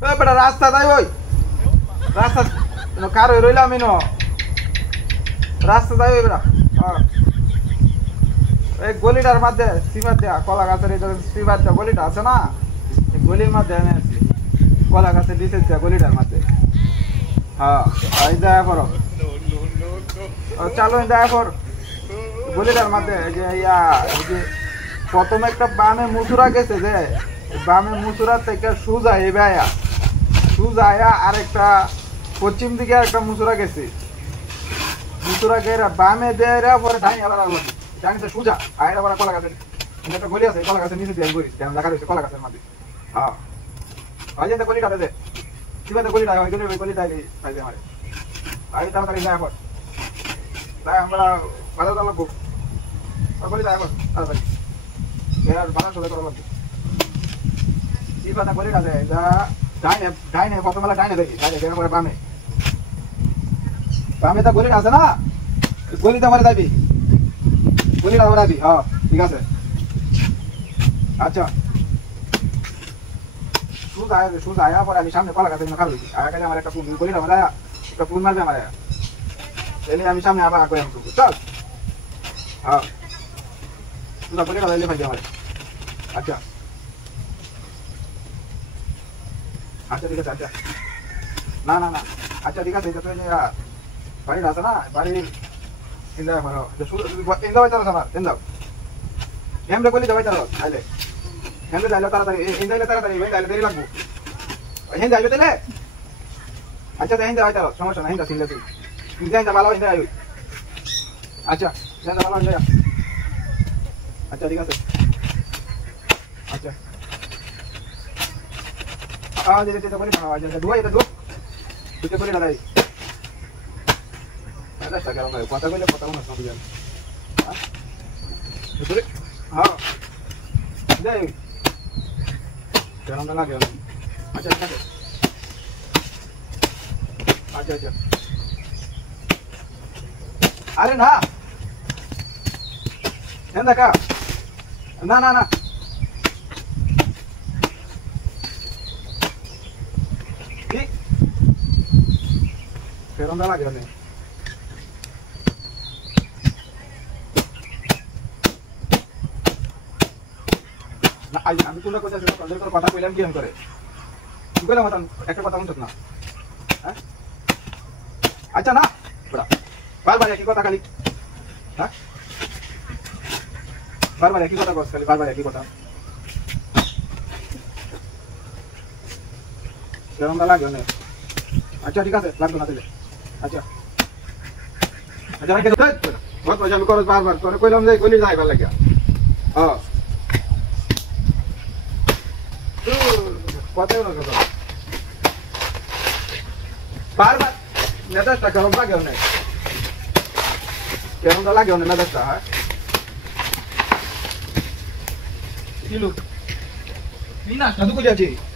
ওই বেটা রাস্তা তাই ওই রাস্তা কার হয়ে রইলাম আমি রাস্তা তাই ওই বেটা এই গলিটার মধ্যে সিমার দেয়া কলা গাছের এই সিমার দেওয়া গলিটা আছে না এই গলির মধ্যে আমি আছি কলা গাছের নিচে দেওয়া গলিটার মধ্যে হ্যাঁ এই দেখা করো চালু দেখা কর গলিটার মধ্যে এই যে প্রথমে একটা বামে মুসুরা গেছে যে বামে মুসুরা থেকে সুজা আর একটা পশ্চিম দিকে একটা মুসুরা গেছে মুসুরা গেরা বামে দেয়া পরে ডাইনি আবার ডাইনিতে সুজা আর আবার কলা গাছের একটা গলি আছে কলা গাছের নিচে দিয়ে গলি দেখা রয়েছে কলা গাছের মধ্যে হ্যাঁ ভাই যে গলিটা দে কিভাবে গলিটা হয় গলিটা পাইবে আমার আগে তাড়াতাড়ি দেখা কর তাই আমরা ভালো লাগবো গলিটা এখন তাড়াতাড়ি এর বানা চলে করা লাগবে এই পাতা গলিটা দে যা ডাইনে প্রথমবেলা ডাইনে দেখি ডাইনে পরে বামে তো গলিটা আছে না গলিটা আমার যাবি গলিটা আমার যাবি হ্যাঁ ঠিক আছে আচ্ছা সুজ আয়া পরে আমি সামনে কলা গাছে খাবি আগে আমার একটা গলিটা আমার একটা ফুল মারবে আমার এলে আমি সামনে আবার আগে চল হ্যাঁ তুই গলিটা লাইলে ভাই আমার আচ্ছা আচ্ছা ঠিক আছে আচ্ছা না না না আচ্ছা ঠিক আছে তুই বাড়িটা আছে না বাড়ির চিন্তা করো চিন্তা পাইতে আমার চিন্তা হেমরে গলি যাবাই চালো আইলে হেমরে যাইলে তাড়াতাড়ি হিন্দাইলে তাড়াতাড়ি ভাই যাইলে দেরি লাগবো হিন্দা যাইবে তাইলে আচ্ছা হিন্দা যাই চালো সমস্যা না হিন্দা চিনলে তুই হিন্দা ভালো হিন্দা আই আচ্ছা হিন্দা ভালো হিন্দা আচ্ছা ঠিক আছে আচ্ছা যেতে বলি না আচ্ছা দুয়াই এটা দুটো করে না দাই এটা সাগর আমরা কথা কইলে কথা না সব জান হ্যাঁ যাই কেন না লাগে আচ্ছা ঠিক আছে আচ্ছা আচ্ছা আরে না এন্ডা কা না না না কি কেন না লাগে না আমি তোমরা কোথায় কথা কইলাম কি করে কি কইলাম একটা কথা শুনছ না হ্যাঁ আচ্ছা না বারবার একই কথা খালি হ্যাঁ বারবার একই কথা বস খালি বারবার একই কথা কেমন লাগে না আচ্ছা ঠিক আছে লাগতো না দিলে আচ্ছা আচ্ছা রাখে বহুত মজা আমি করো বারবার তোরে কইলাম যে গলি যাইবার লাগিয়া হ্যাঁ কথাই না কথা বারবার মেজাজটা কেমন লাগে অনেক কেমন লাগে অনেক মেজাজটা হ্যাঁ কি লোক তুই না সাধু করে আছিস